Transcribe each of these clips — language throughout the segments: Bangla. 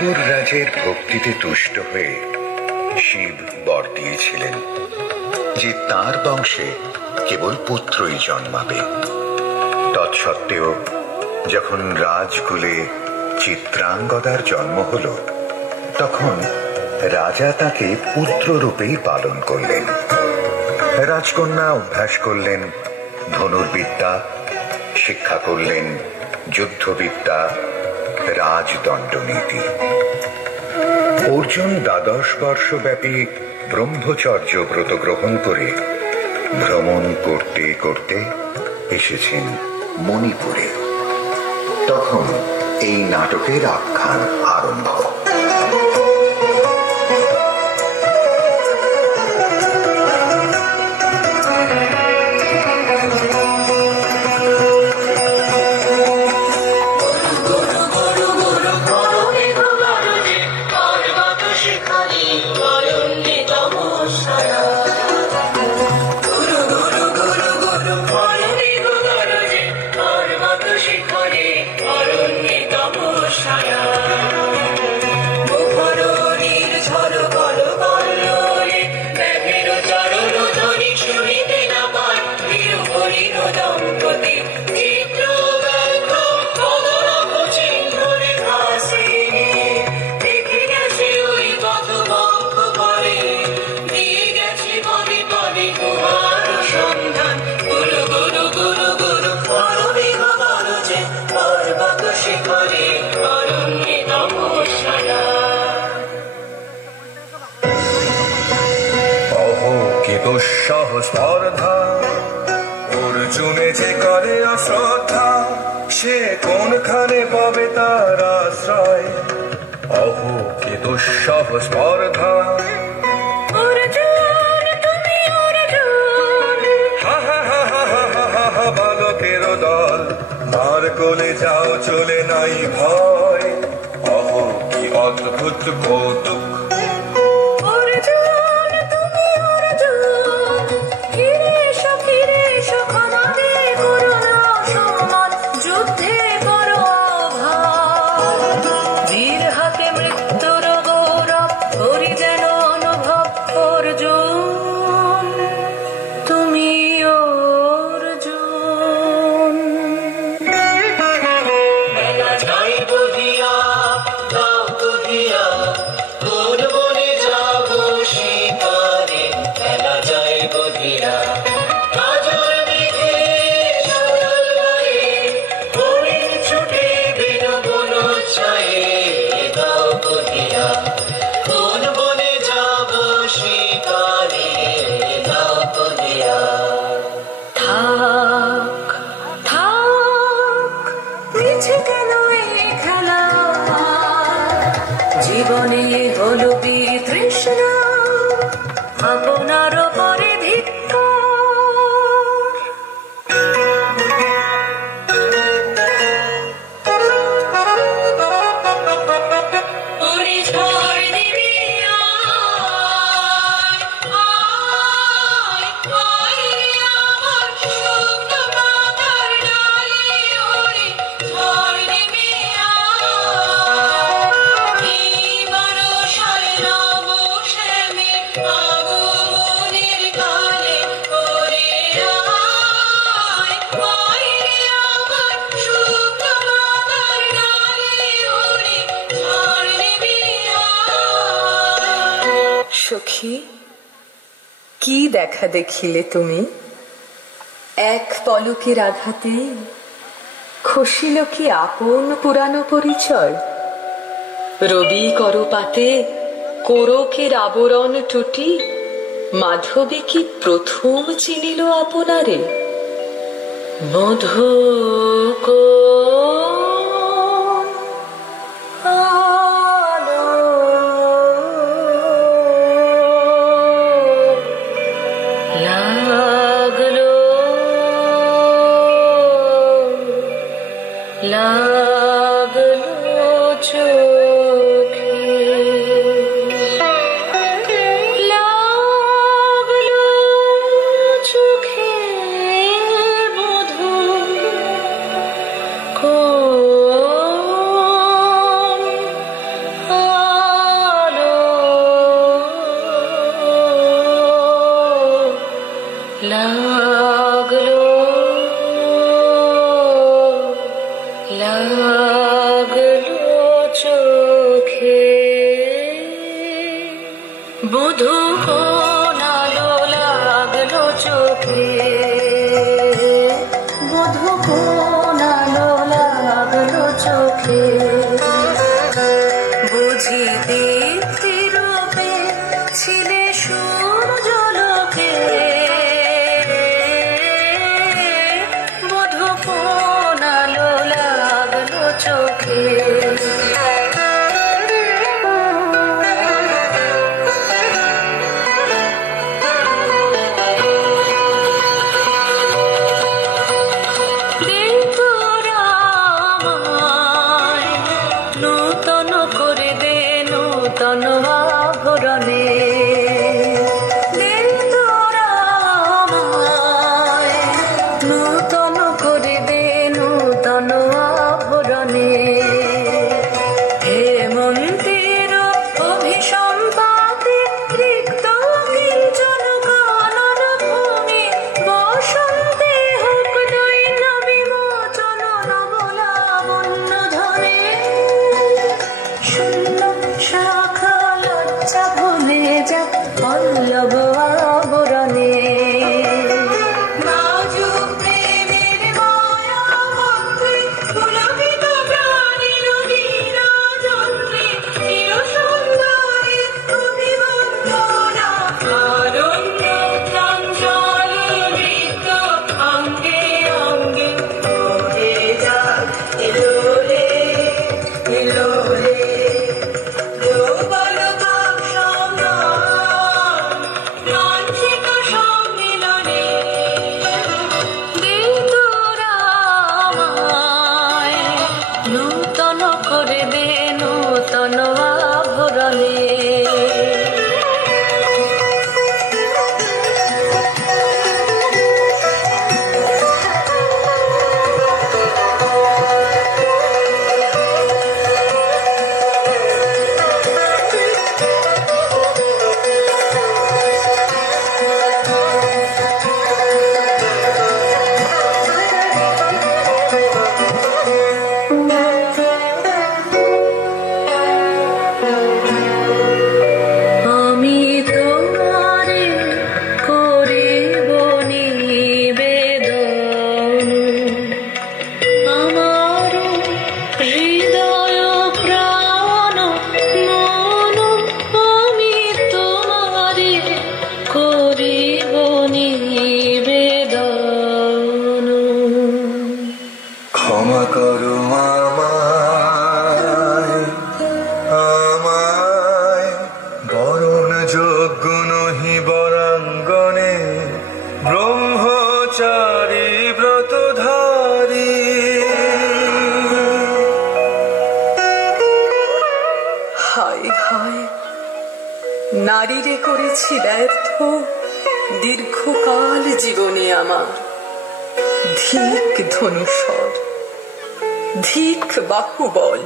অসুর রাজের ভক্তিতে তুষ্ট হয়ে শিব বর দিয়েছিলেন যে তার বংশে কেবল পুত্রই জন্মাবে। তৎসত্ত্বেও যখন রাজকুলে চিত্রাঙ্গদার জন্ম হল, তখন রাজা তাকে পুত্ররূপেই পালন করলেন। রাজকন্যা অভ্যাস করলেন ধনুর্বিদ্যা, শিক্ষা করলেন যুদ্ধবিদ্যা, রাজদণ্ডনীতি। অর্জুন 12 বর্ষব্যাপী ব্রহ্মচর্য ব্রত গ্রহণ করে ভ্রমণ করতে করতে এসেছেন মণিপুরে। তখন এই নাটকের আখ্যান আরম্ভ। স্পর্ধা অর্জুনে যে করে অশ্রদ্ধা, সে কোনখানে পাবে তার আশ্রয়? অহো কি দুঃসহ স্পর্ধা। বালকের দল মার কোলে যাও চলে নাই ভয়। অহো কি অদ্ভুত কৌতুক। জীবনে হলো বিতৃষ্ণা, আপনার পরে ধিক্কার। সখী, কি দেখা দেখিলে তুমি? এক পলকের আঘাতে খসিল কি আপন পুরানো পরিচয়? রবি করপাতে কোরকের আবরণ টুটি মাধবী কি প্রথম চিনিল আপনারে? মধু লাগলো চোখে, বধূ কোন আলো লাগলো চোখে, বধূ কোন আলো লাগলো চোখে, বুঝি দীপ্তি রূপে ছিলে সূর্যালোকে, বধূ কোন আলো লাগলো চোখে। নূতন করে দে নূতন আভরণে, নূতন করে দে নূতন আভরণে, হেমন্তের অভিসম্পাতে রিক্ত কিঞ্চন কানন ভূমি, বসন্তে হোক দৈন্য বিমোচন নবলাবণ্য ধরে, শূন্য শাখা লজ্জা ভুলে যা পল্লব আবরণে, নাজুক প্রেমের মায়া মন্ত্রে পুলকিত প্রাণের বিরাজন্ত্রে, চির সুন্দরী অভিবন্দনা, আরণ্য চঞ্চল নৃত্য অঙ্গে অঙ্গে বহে যাক এলোলে এলোলে, নূতন করে দে নূতন আভরণে। ক্ষমা করো আমায়, আমায় বরণ যোগ্য নহি বরাঙ্গনে, ব্রহ্মচারী ব্রতধারী। হায় হায়, নারীরে করেছি ব্যর্থ দীর্ঘকাল জীবনে আমার, ধিক ধনুষর, ধিক বাহুবল,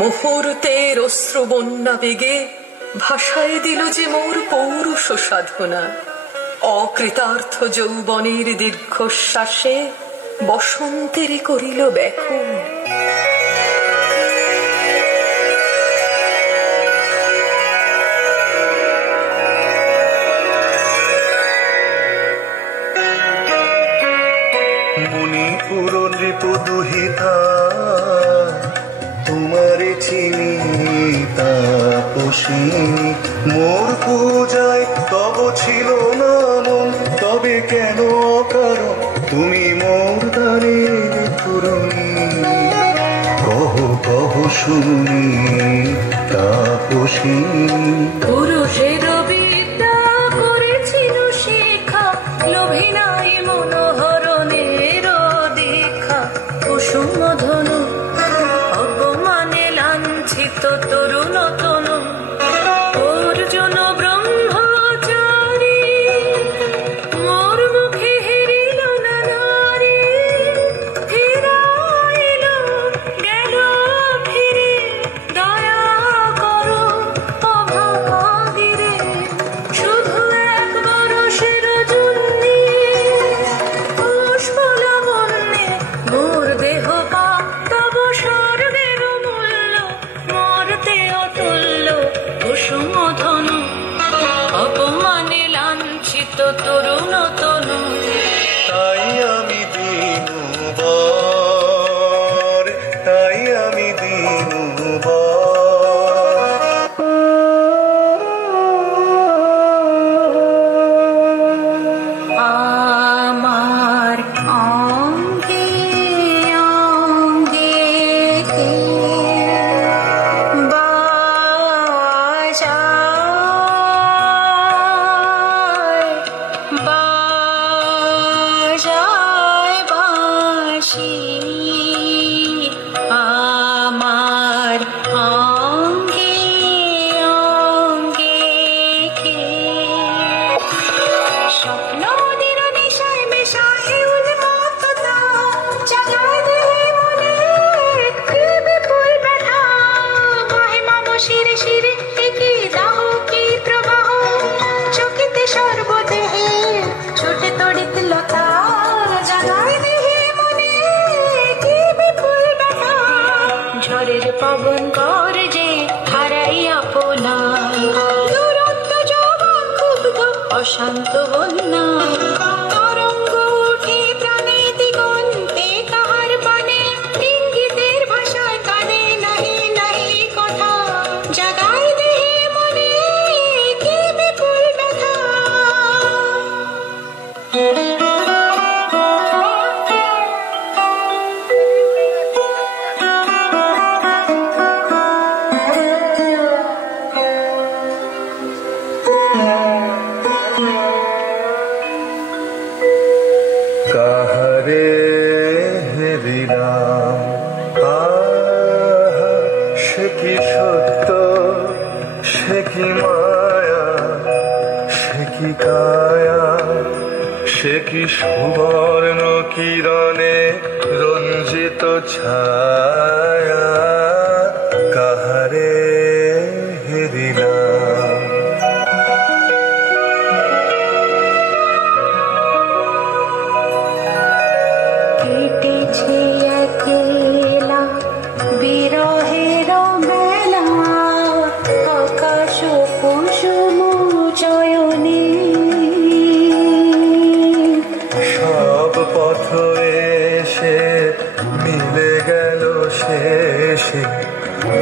মুহূর্তের অশ্রু বন্যা বেগে ভাষায় দিল যে মোর পৌরুষ সাধনা, অকৃতার্থ যৌবনের দীর্ঘশ্বাসে বসন্তের করিল ব্যাকুল। মণিপুর নৃপদুহিতা তোমারে চিনি তাপসিনী, মোর পূজায় তব ছিল না মন, তবে কেন অকারণ তুমি মোর দ্বারের তরুণী, কহ কহ শুনি তাপসিনী। পুরুষের বিদ্যা করেছিল শিখা, লোভী নাই মনোহরণের দীক্ষা, কুসুম ধনু অপমানে লাঞ্ছিত তরুণ তনু, অর্জুন ব্রহ্মচারী মোর মুখে হেরিল না নারী, ফিরাইল গেল ফিরে দয়া করো অভাগীরে, শুধু এক বরষের জন্যে পুষ্প লাবণ্যে মোর দেহ পাপ তব তরুণ তনু। তাই আমি দিনুবর, তাই আমি দিনুবর। আমার অঙ্গে অঙ্গে বাজায় বাঁশি, আমার অঙ্গে অঙ্গে স্বপ্ন নদীর নেশায় মেশা হেউল মততা, জাগায় দেহে মনে কি বিপুল ব্যথা। বাহে মামো শিরে শিরে কি দাহ কি প্রবাহ, চকিতে সর্বদেহে ছোটে তড়িৎ লতা। জাগায় দেহে মনে কি বিপুল ব্যথা, ঝড়ের পবন কর যে হারাই আপনা। দুরন্ত জবান ক্ষুব্ধ অশান্ত বন্যা, তরঙ্গ উঠে প্রাণে দিগন্তে কাহার পানে। ইঙ্গিতের ভাষায় কানে নাহি নাহি কথা, জাগায় দেহে মনে কি বিপুল ব্যথা। কাহারে হেরিলাম, আহা সে কি সত্য, সে কি মায়া, সে কি কায়া, সে কি সুবর্ণ কিরণে রঞ্জিত ছায়া। কাহারে হেরিলাম। কেটেছে একলা বিরহের বেলা, আকাশ কুসুম চয়নে। সব পথ এসে মিলে গেল শেষে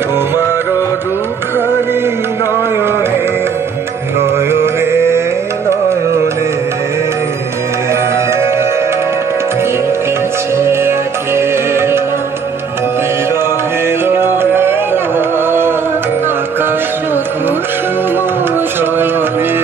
তোমার দুখানি নয়নে নয়নে নয়নে। কেটেছে একলা বিরহের বেলা, আকাশ কুসুম চয়নে।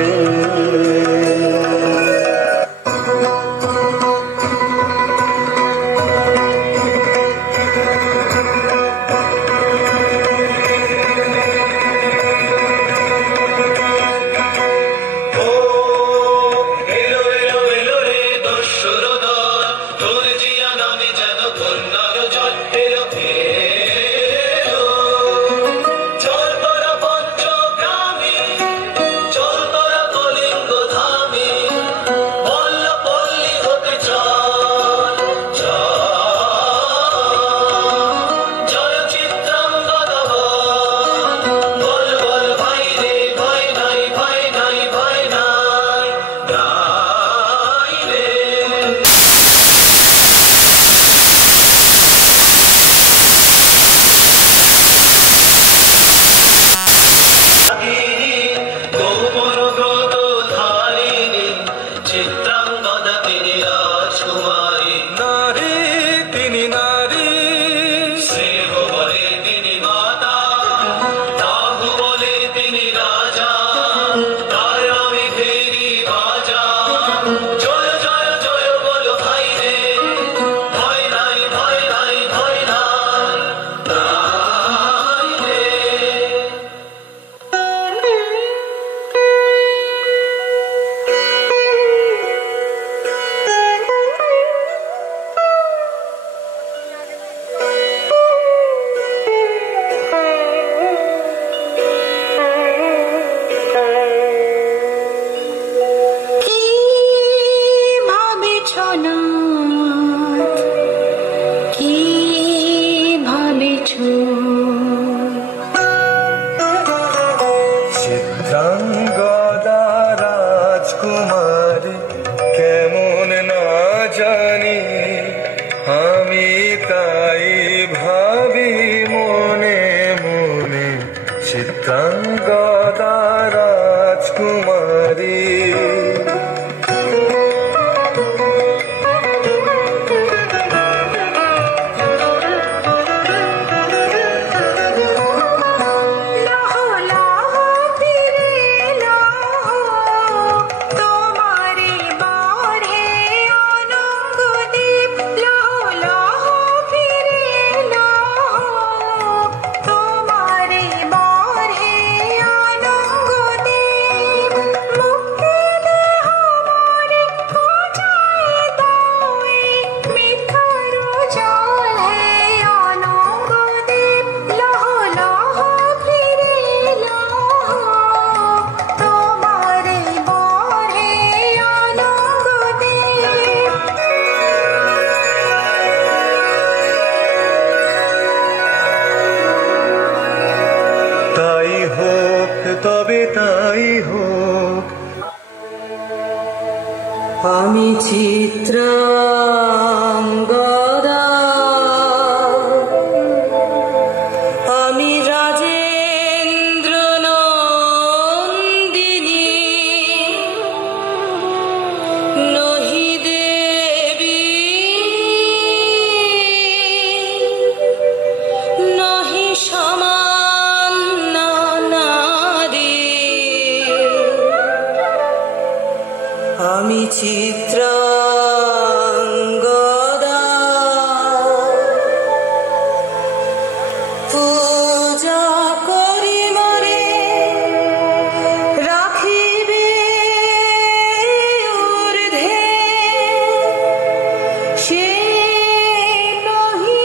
তবে তাই হোক। আমি চিত্রাঙ্গদা, আমি রাজেন্দ্র নন্দিনী, নহি দেবী নহি সামান্য নারী। আমি চিত্রাঙ্গদা, পূজা করি মরে রাখিবে ঊর্ধ্বে, সে নহি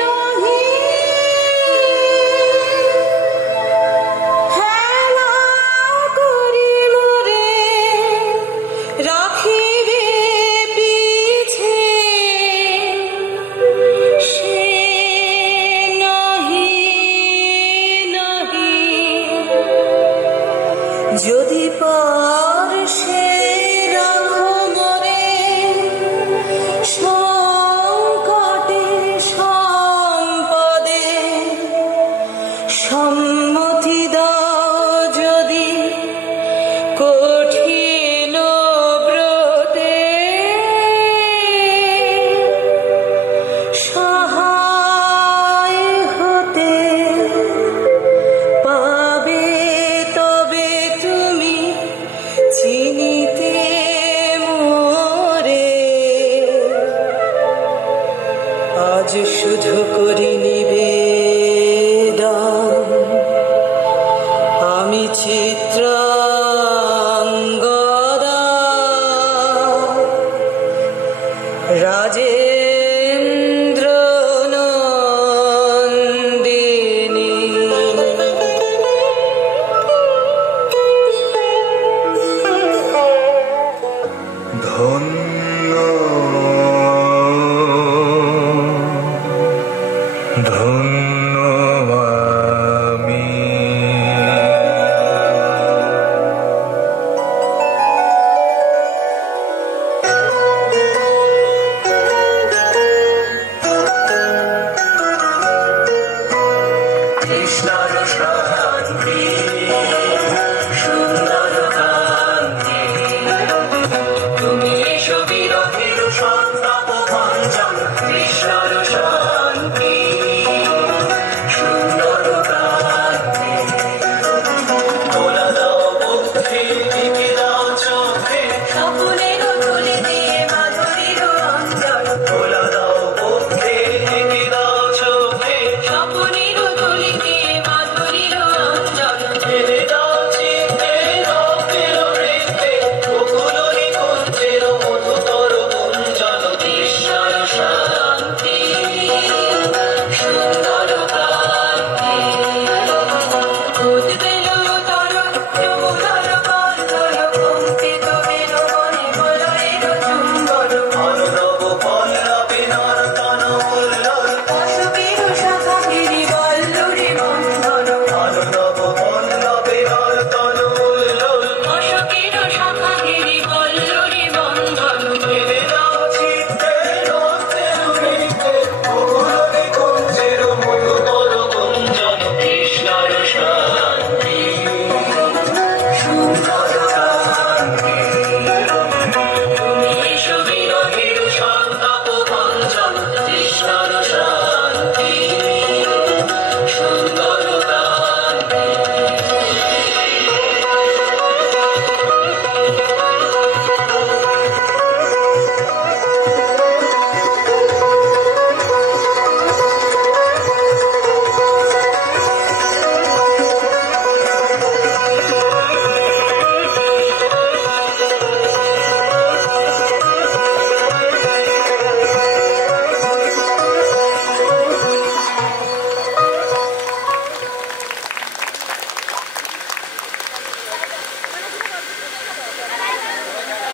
নহি হেলা করি মরে রাখিবে পিছে, সে নহি নহি। যদি পারশে রাখো মরে সংকটে সম্পদে, সম্মতি দাও যদি কঠিন ব্রতে, সহায় হতে পাবে তবে তুমি চিনিতে মোরে। আজ শুধু করি নিবেদন, আমি চিত্রাঙ্গদা, রাজেন্দ্র নন্দিনী। ধন্য ধন্য আমি। কৃষ্ণর সাধুরী